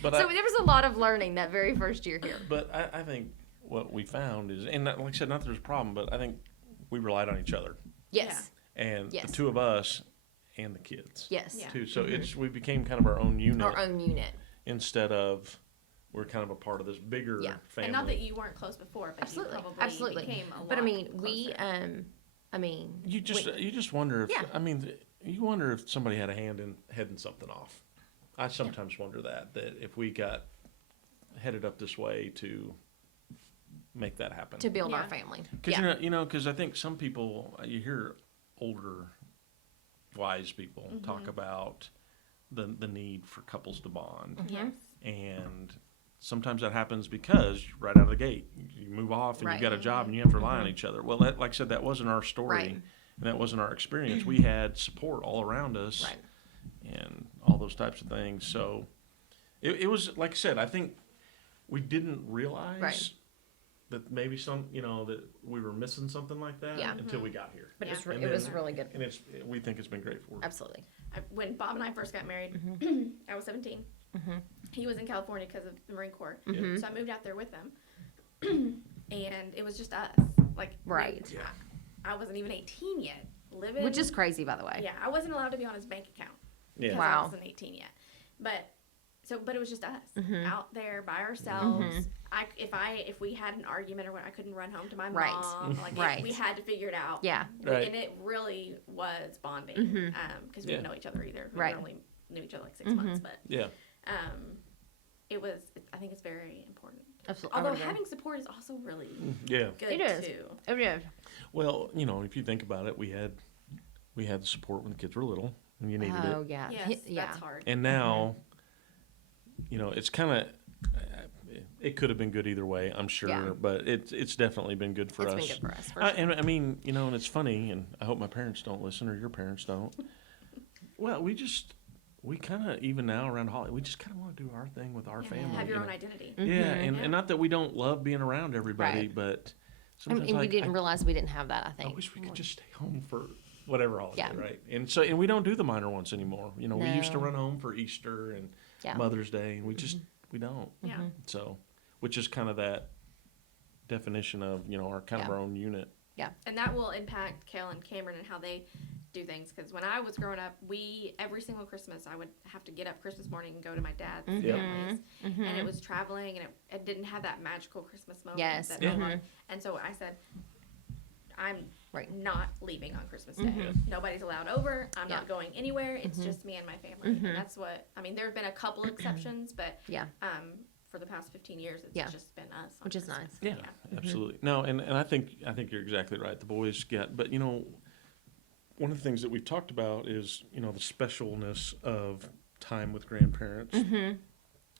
But So there was a lot of learning that very first year here. But I think what we found is, and like I said, not that there's a problem, but I think we relied on each other, Yes. and Yes. the two of us and the kids Yes. Yeah. too. So we became kind of our own unit Our own unit. instead of we're kind of a part of this bigger Yeah. family. And not that you weren't close before, but Absolutely. you probably Absolutely. became a lot But I mean, closer. you just wonder if Yeah. I mean you wonder if somebody had a hand in heading something off. I sometimes wonder that if we got headed up this way to make that happen. to build our Yeah. family. Because because I think some people, you hear older, wise people talk about the need for couples to bond, Mm-hmm. Yes. and sometimes that happens because right out of the gate you move off and Right. you've got a job and you have to rely on each other. Well, like I said, that wasn't our story, Right. and that wasn't our experience. We had support all around us, Right. and all those types of things. So it was like I said, I think we didn't realize. Right. That maybe that we were missing something like that Yeah. until we got here. But Yeah. And it was then- really good. And we think it's been great for us. Absolutely. When Bob and I first got married, I was 17. He was in California because of the Marine Corps. Mm-hmm. So I moved out there with him. And it was just us. Like, Right. Yeah. I wasn't even 18 yet. Living. Which is crazy, by the way. Yeah, I wasn't allowed to be on his bank account. Yeah. Because Wow. I wasn't 18 yet. But it was just us Mm-hmm. out there by ourselves. If we had an argument or what, I couldn't run home to my Right. mom. Like Right. we had to figure it out. Yeah. Right. And it really was bonding because we Yeah. didn't know each other either. We Right. only knew each other like 6 months, but Yeah. I think it's very important. Absolutely. Although having support is also really Yeah. good It is. too. Oh, yeah. Well, if you think about it, we had the support when the kids were little and you needed Oh, it. yeah. Yes, Yeah. that's hard. And now, it's kind of it could have been good either way, I'm sure, Yeah. but it's definitely been good for It's us. been good for us. For sure. And I mean, and it's funny, and I hope my parents don't listen or your parents don't. Well, we kind of, even now around Holly, we just kind of want to do our thing with our Yeah, family. have your you own know? identity. Yeah, Mm-hmm. and not that we don't love being around everybody, Right. but And sometimes we didn't realize we didn't have that, I I think. wish we could just stay home for whatever holiday, Yeah. right? And we don't do the minor ones anymore. We used to No. run home for Easter and Yeah. Mm-hmm. Mother's Day, and we don't. Yeah. So, which is kind of that definition of our kind of Yeah. our own unit. And that will impact Kale and Cameron and how they do things. Because when I was growing up, every single Christmas, I would have to get up Christmas morning and go to my dad's Yep. family's. And it was traveling, and it didn't have that magical Christmas moment. Yes. That Yeah. no one- And so I said, I'm Right. not leaving on Christmas Day. Nobody's allowed over. I'm Yeah. not going anywhere. It's just me and my family. And that's what, there have been a couple exceptions, but Yeah. for the past 15 years, it's Yeah. just been us. on Which is Christmas. nice. Yeah, absolutely. No, and I think you're exactly right. The boys but one of the things that we've talked about is the specialness of time with grandparents.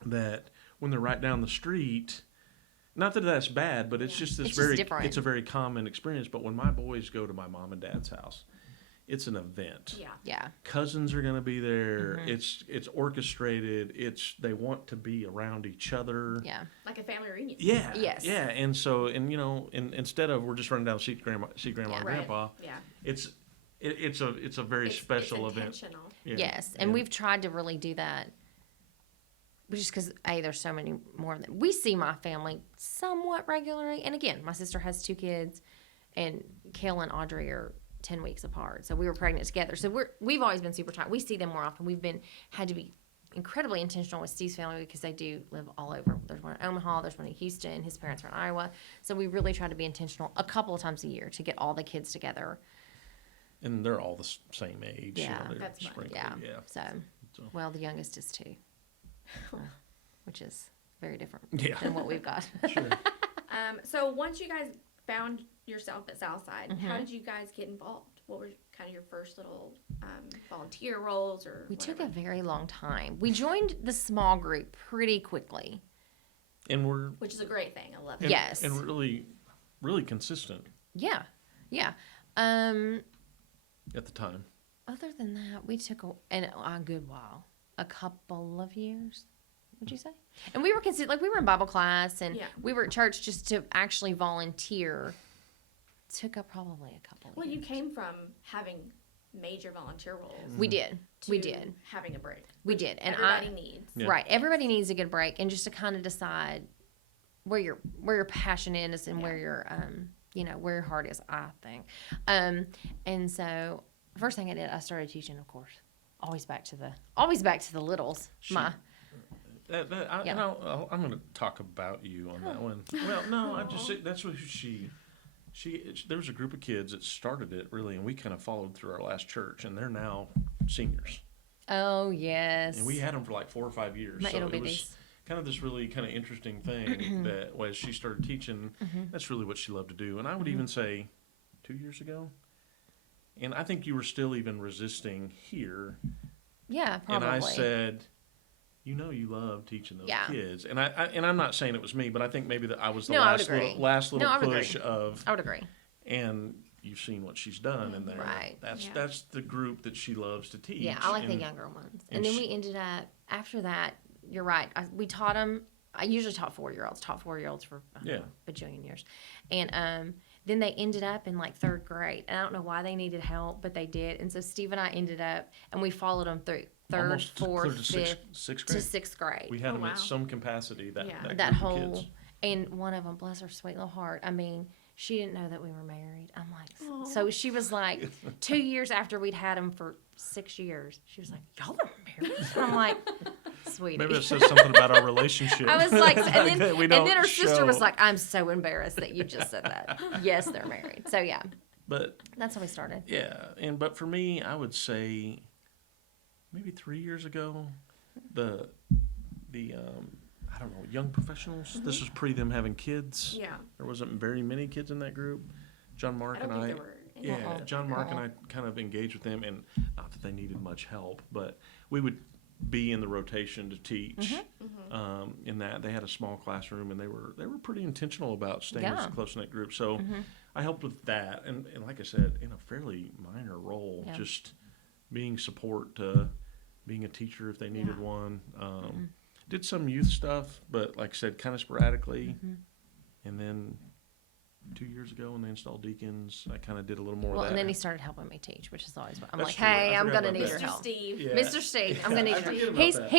That when they're right down the street, not that that's bad, but it's just this It's just very different. it's a very common experience. But when my boys go to my mom and dad's house, it's an event. Yeah. Yeah. Cousins are going to be there. It's orchestrated. They want to be around each other. Yeah. Like a family reunion. Yes. Yeah, and so instead of we're just running down to see grandma Yeah. and Right. grandpa, Yeah. it's a very special it's event. intentional. Yeah. Yes, and we've tried to really do that. Just because there's so many more of them. We see my family somewhat regularly, and again, my sister has 2 kids, and Kale and Audrey are 10 weeks apart. So we were pregnant together. So we've always been super tight. We see them more often. Had to be incredibly intentional with Steve's family because they do live all over. There's one in Omaha, there's one in Houston. His parents are in Iowa. So we really try to be intentional a couple of times a year to get all the kids together. And they're all the same age. Yeah. They're That's fun. sprinkled, Yeah. yeah. So, well, the youngest is 2, which is very different Yeah. than what we've got. Sure. So once you guys found yourself at Southside, Mm-hmm. how did you guys get involved? What were kind of your first little volunteer roles or We took whatever? a very long time. We joined the small group pretty quickly. And we're Which is a great thing. I love it. and, Yes. and really, really consistent Yeah. Yeah. at the time. Other than that, we took a good while. A couple of years, would you say? And we were we were in Bible class and Yeah. we were at church just to actually volunteer. Took up probably a couple of Well, years. you came from having major volunteer roles. We did. To We did. having a break. We did. And Everybody needs. Yeah. Right. Everybody needs a good break, and just to kind of decide where your passion is and where your where your heart is, I think. And so first thing I did, I started teaching, of course. Always back to the littles. I'm going to talk about you on that one. Well, no, I just that's what she. There was a group of kids that started it really, and we kind of followed through our last church, and they're now seniors. Oh yes. And we had them for like 4 or 5 years. My So it'll it be was these. kind of this really kind of interesting thing that as she started teaching, that's really what she loved to do. And I would even say 2 years ago, and I think you were still even resisting here. Yeah, probably. And I said, you love teaching those Yeah. kids. And I'm not saying it was me, but I think maybe that I was the No, I would last agree. little I would push agree. of, I would agree. and you've seen what she's done in there. Right. That's the group that she loves to teach. Yeah, I like the And younger ones. and And then she- we ended up, after that, you're right, we taught them, I usually taught 4-year-olds, for bajillion years. And then they ended up in like 3rd grade. And I don't know why they needed help, but they did. And so Steve and I ended up, and we followed them through 3rd, almost clear 4th, to 5th, sixth to grade. 6th grade. We had them wow. at some capacity, that Yeah. group That of whole, kids. and one of them, bless her sweet little heart, I mean, she didn't know that we were married. I'm like, so she was like, 2 years after we'd had him for 6 years, she was like, y'all are married? And I'm like, sweetie. Maybe that says something about our relationship. I was like, and that we then don't her sister was show. like, I'm so embarrassed that you just said that. Yes, they're married. So yeah, But that's how we started. yeah, but for me, I would say maybe 3 years ago, the I don't know, young professionals. This was pre them having kids. Yeah. There wasn't very many kids in that group. John Mark I don't and think I, there were any. yeah, Uh-uh. John Mark and Uh-uh. I kind of engaged with them, and not that they needed much help, but we would be in the rotation to teach. In that they had a small classroom, and they were pretty intentional about staying as Yeah. a close knit group. So I helped with that, and like I said, in a fairly minor role, Yeah. just being support to being a teacher if they needed Yeah. one. Did some youth stuff, but like I said, kind of sporadically. And then 2 years ago, when they installed deacons, I kind of did a little more Well, of that. and then he started helping me teach, which is always, I'm That's like, true. I hey, I'm forgot gonna about need that. your Mr. help. Steve. Yeah. Mr. Steve, I'm gonna I need forget your about help. that.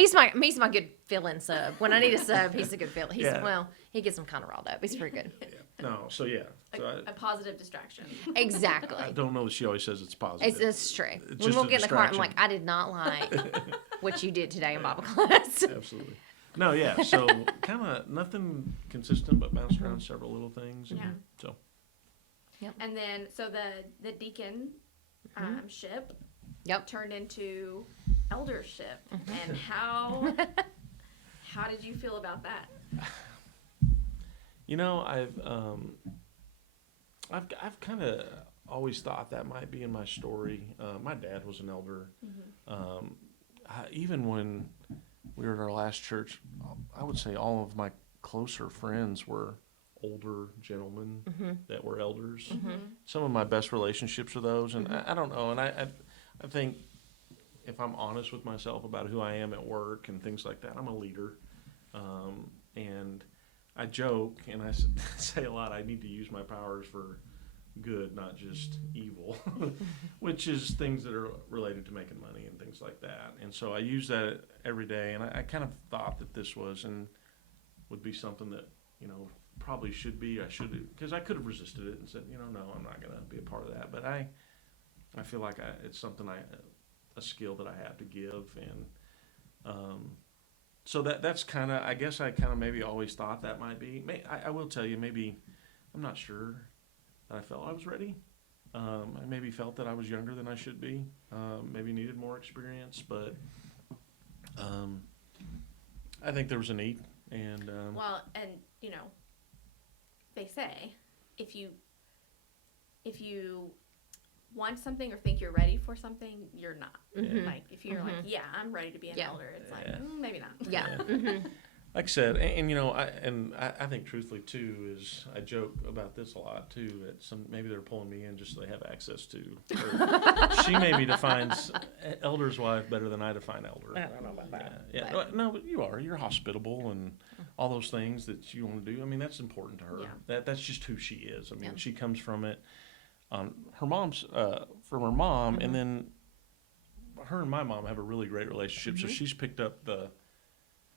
He's my good fill-in sub. When I need a sub, he's a good fill. He's Yeah. well, he gets them kind of riled up. He's pretty good. Yeah. No, so yeah. So A positive distraction. Exactly. I don't know that she always says it's positive. It's true. It's When just we'll a get in the car, I'm distraction. like, I did not like what you did today in Bible class. Absolutely. No, yeah. So kind of nothing consistent, but bounced around several little things. And Yeah. So And then, so the deacon ship Yep. turned into eldership. And how did you feel about that? I've kind of always thought that might be in my story. My dad was an elder. Even when we were at our last church, I would say all of my closer friends were older gentlemen that were elders. Some of my best relationships are those, and I don't know. And I think if I'm honest with myself about who I am at work and things like that, I'm a leader. And I joke and I say a lot, I need to use my powers for good, not just evil, which is things that are related to making money and things like that. And so I use that every day. And I kind of thought that this was and would be something that, probably should be. I should, because I could have resisted it and said, no, I'm not going to be a part of that. But I feel like it's something a skill that I have to give. And so that's kind of, I guess I kind of maybe always thought that might be. I will tell you, maybe, I'm not sure that I felt I was ready. I maybe felt that I was younger than I should be. Maybe needed more experience, but I think there was a need. And Well, and they say if you want something or think you're ready for something, you're not. Like if you're like, yeah, I'm ready to be an Yeah. elder, it's like Yeah. maybe not. Yeah. like I said, and I think truthfully too is I joke about this a lot too. That maybe they're pulling me in just so they have access to. She maybe defines elder's wife better than I define elder. I don't know about that. Yeah. But- No, but you are. You're hospitable and all those things that you want to do. I mean, that's important to her. Yeah. That's just who she is. I mean, Yeah. she comes from it. Her mom's, from her mom, and then her and my mom have a really great relationship. So she's picked up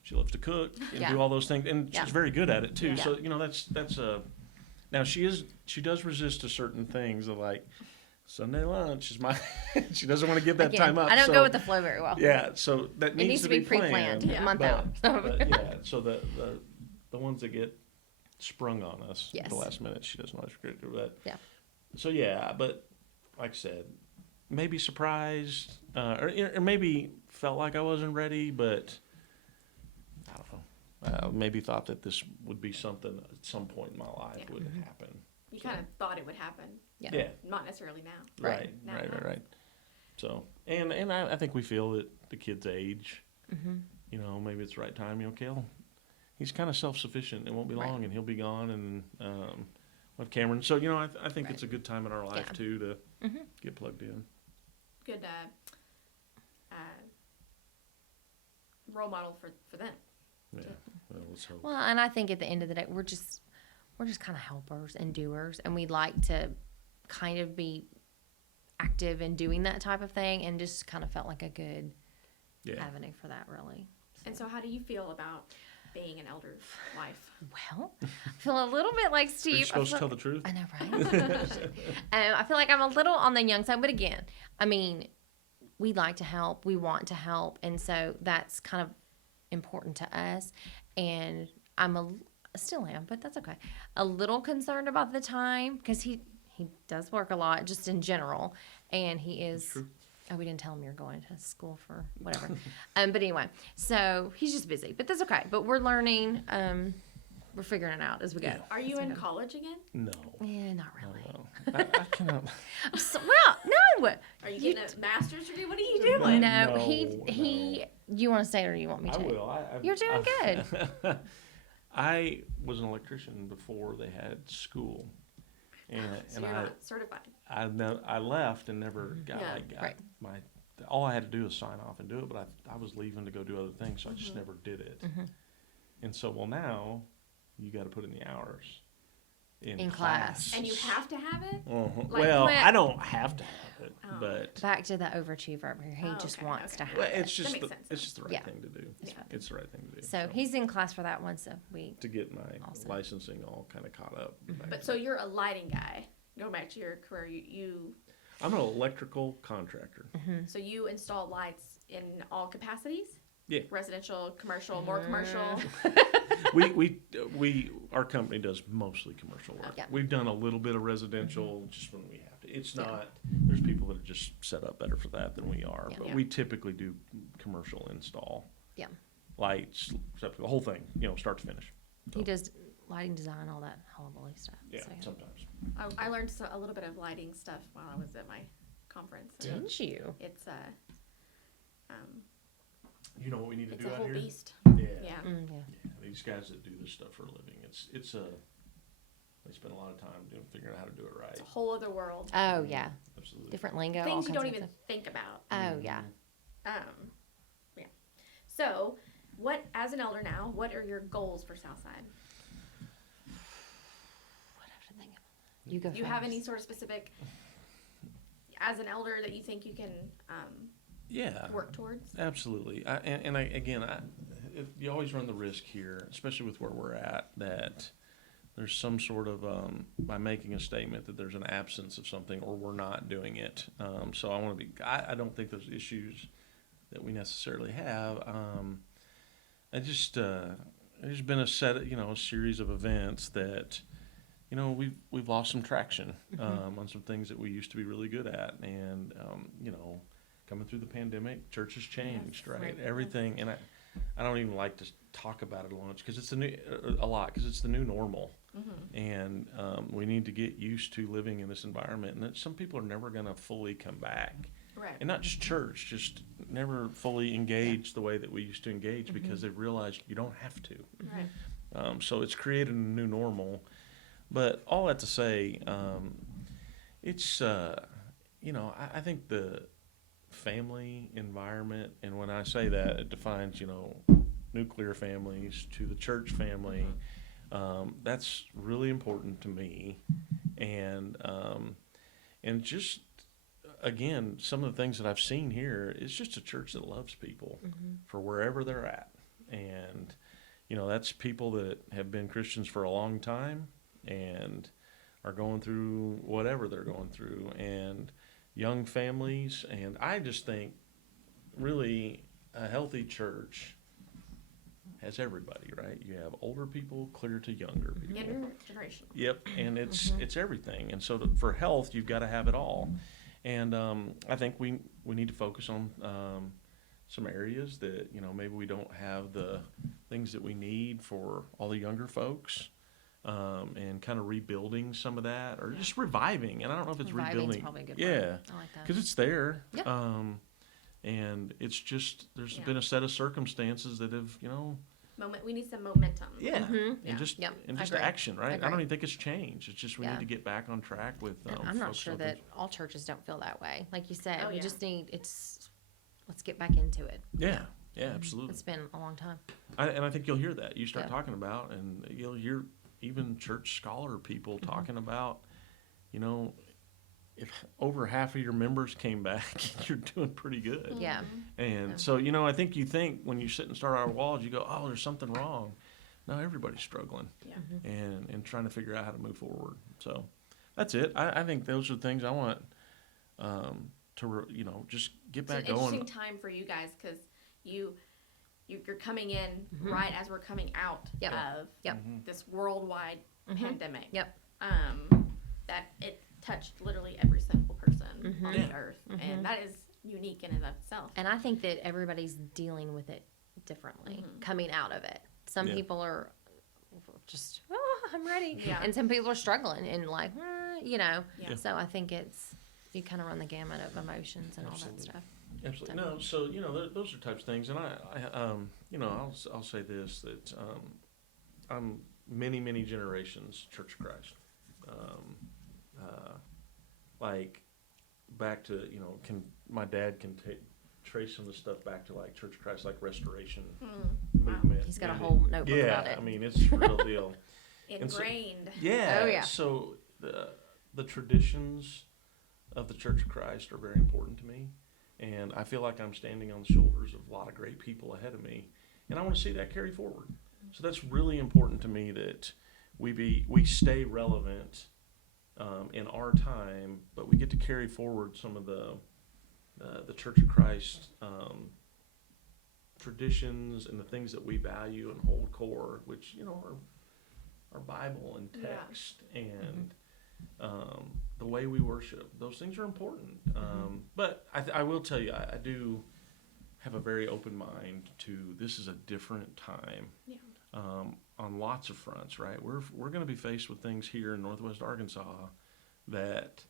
she loves to cook and do all those things, and she's very good at it too. So that's a. Now she does resist to certain things, like Sunday lunch is my. She doesn't want to give that time up. I don't go with the flow very well. Yeah, so that needs to be pre-planned a month out. So the ones that get sprung on us at the last minute, she doesn't always regret it. But so but like I said, maybe surprised, or maybe felt like I wasn't ready, but I don't know. Maybe thought that this would be something at some point in my life would happen. You kind of thought it would happen. Yeah. Not necessarily now. Right. So, and I think we feel that the kid's age, maybe it's the right time. Kale, he's kind of self-sufficient. It won't be long, and he'll be gone, and with Cameron. So, I think it's a good time in our life too to get plugged in. Good role model for them. Yeah. Well, let's hope. Well, and I think at the end of the day, we're just kind of helpers and doers, and we like to kind of be active in doing that type of thing, and just kind of felt like a good avenue for that, really. And so how do you feel about being an elder's wife? Well, I feel a little bit like Steve. Are you supposed to tell the truth? I know, right? I feel like I'm a little on the young side, but again, I mean, we like to help, we want to help, and so that's kind of important to us. And still am, but that's okay. A little concerned about the time, because he does work a lot, just in general, and he is. That's true. Oh, we didn't tell him you're going to school for whatever. But anyway, so he's just busy, but that's okay. But we're learning. We're figuring it out as we go. Are you in college again? No. Yeah, not really. I cannot. No. Are you getting a master's degree? What are you doing? No, he. You want to say it or you want me to? I will. You're doing good. I was an electrician before they had school, and you're not certified. I left and never got my. All I had to do was sign off and do it, but I was leaving to go do other things, so I just never did it. And so, now you got to put in the hours in class. And you have to have it? I don't have to have it, but back to the overachiever over here. He just wants to have it. It's just the right thing to do. It's the right thing to do. So he's in class for that once a week. To get my licensing all kind of caught up. But so you're a lighting guy. Going back to your career, I'm an electrical contractor. So you install lights in all capacities? Yeah. Residential, commercial, more commercial. Our company does mostly commercial work. Yeah. We've done a little bit of residential just when we have to. It's not. There's people that are just set up better for that than we are, but we typically do commercial install. Yeah. Lights, the whole thing, start to finish. So. He does lighting design, all that hullabaloo stuff. Yeah, sometimes. I learned a little bit of lighting stuff while I was at my conference. Didn't you? It's you know what we need to do out here? It's a whole beast. Yeah. These guys that do this stuff for a living, they spend a lot of time figuring out how to do it right. It's a whole other world. Oh yeah. Absolutely. Different lingo. Things you don't even think about. Oh yeah. Yeah. So, as an elder now, what are your goals for Southside? What have to think about? You go. Do you have any sort of specific, as an elder, that you think you can work towards? Absolutely. You always run the risk here, especially with where we're at, that there's some sort of by making a statement that there's an absence of something or we're not doing it. So I want to be. I don't think there's issues that we necessarily have. There's been a series of events that we've lost some traction on some things that we used to be really good at, and coming through the pandemic, church has changed, right? Everything, and I don't even like to talk about it because it's the new normal, and we need to get used to living in this environment, and that some people are never going to fully come back, right? And not just church, just never fully engage the way that we used to engage because they've realized you don't have to, right? So it's created a new normal, but all that to say, it's I think the family environment, and when I say that, it defines nuclear families to the church family. That's really important to me, and just again, some of the things that I've seen here, it's just a church that loves people for wherever they're at. And, that's people that have been Christians for a long time and are going through whatever they're going through, and young families. And I just think really a healthy church has everybody, right? You have older people clear to younger people. Intergenerational. Yep, and it's everything. And so for health, you've got to have it all. And I think we need to focus on some areas that, maybe we don't have the things that we need for all the younger folks, and kind of rebuilding some of that, or just reviving. And I don't know if it's Reviving's rebuilding. probably a good Yeah, word. I like that. because it's there. Yeah. And it's just, there's been a set of circumstances that have, We need some momentum. yeah, Mhm. and just Yep. and I just agree. action, right? I Agree. don't even think it's changed. It's just we Yeah. need to get back on track with. And I'm not folks sure looking- that all churches don't feel that way. Like you said, Oh, we yeah. just let's get back into it. Yeah, absolutely. It's been a long time. And I think you'll hear that. You start Yeah. talking about, and you'll hear even church scholar people Mm-hmm. talking about, if over half of your members came back, you're doing pretty good. Yeah. And Yeah. so, I think you think when you sit and stare at our walls, you go, oh, there's something wrong. No, everybody's struggling Yeah. and trying to figure out how to move forward. So that's it. I think those are things I want to, just get It's back an going. interesting time for you guys because you're coming in right as we're coming out Yep. of Yep. this worldwide pandemic. Yep. That it touched literally every single person on Yeah. the earth, and that is unique in and of itself. And I think that everybody's dealing with it differently coming out of it. Some Yeah. people are just, oh, I'm ready. Yeah. And some people are struggling and like, Yeah. So I think you kind of run the gamut of emotions and all Absolutely. that stuff. Absolutely. No, so, those are types of things. And I'll say this, that I'm many, many generations Church of Christ. Like back to, my dad can trace some of the stuff back to like Church of Christ, like Restoration movement. He's got a And whole notebook yeah, about it. I mean, it's the real deal. And so- Ingrained. Yeah. Oh, yeah. So the traditions of the Church of Christ are very important to me, and I feel like I'm standing on the shoulders of a lot of great people ahead of me, and I want to see that carry forward. So that's really important to me, that we stay relevant in our time, but we get to carry forward some of the Church of Christ traditions and the things that we value and hold core, which are Bible and Yeah. text and the way we worship. Those things are important. But I will tell you, I do have a very open mind to this is a different time. Yeah. On lots of fronts, right? We're going to be faced with things here in Northwest Arkansas that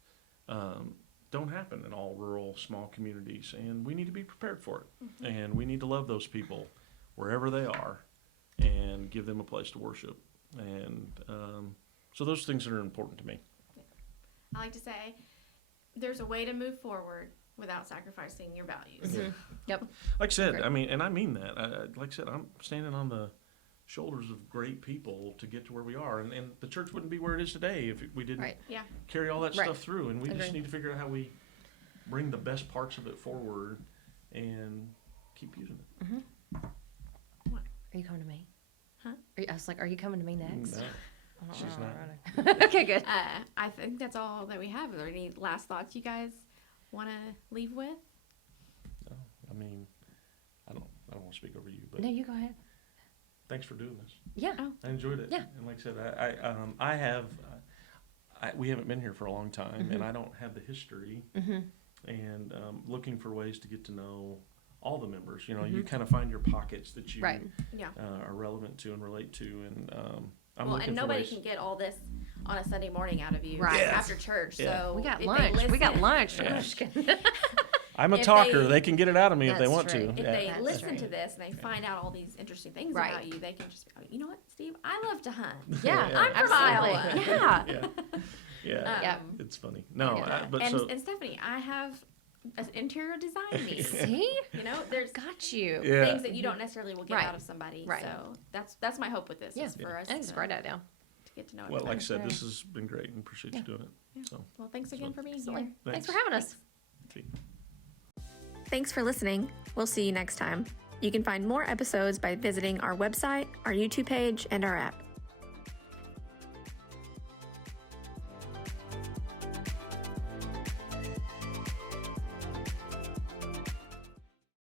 don't happen in all rural, small communities, and we need to be prepared for it. And we need to love those people wherever they are and give them a place to worship. And so those things are important to me. I like to say there's a way to move forward without sacrificing your values. Yep. Like I said, Great. I mean, and I mean that. Like I said, I'm standing on the shoulders of great people to get to where we are, and the church wouldn't be where it is today if we didn't Right. Yeah. carry all that Right. stuff through. And we just Agree. need to figure out how we bring the best parts of it forward and keep using it. Are you coming to me? Huh? I was like, are you coming to me next? No, Oh, she's all right. Okay, good. I think that's all that we have. Are there any last thoughts you guys want to leave with? I mean, I don't want to speak over you, but No, you go ahead. thanks for doing this. Yeah. Oh. I enjoyed it. Yeah. And like I said, I have. We haven't been here for a long time, and I don't have the history. And looking for ways to get to know all the members. You kind of find your pockets that you Right. Yeah. are relevant to and relate to, and I'm Well, looking and for nobody ways. can get all this on a Sunday morning out of you Right. Yes. after church. Yeah. So We got if they lunch. We got listen- lunch. Yeah. I'm just kidding. I'm a if talker. they- They can get it out of me if they That's want true. to. If Yeah. they That's listen right. to this and they find out all these interesting things Right. about you, they can just be like, you know what, Steve? I love to hunt. Yeah, Yeah. I'm from absolutely. Iowa. Yeah. Yeah. Yeah. It's funny. No, Yeah. but and, so and Stephanie, I have an interior design need. See? You know, there's Got you. yeah. things that you don't necessarily will get Right. out of somebody. Right. So that's my hope with this Yeah. is for us I think it's a to, great idea. to get to know Well, each like I other. said, Right. this has been great, and appreciate you doing it. Yeah. So Well, thanks again for being Absolutely. here. Thanks for having us. feet. Thanks for listening. We'll see you next time. You can find more episodes by visiting our website, our YouTube page, and our app.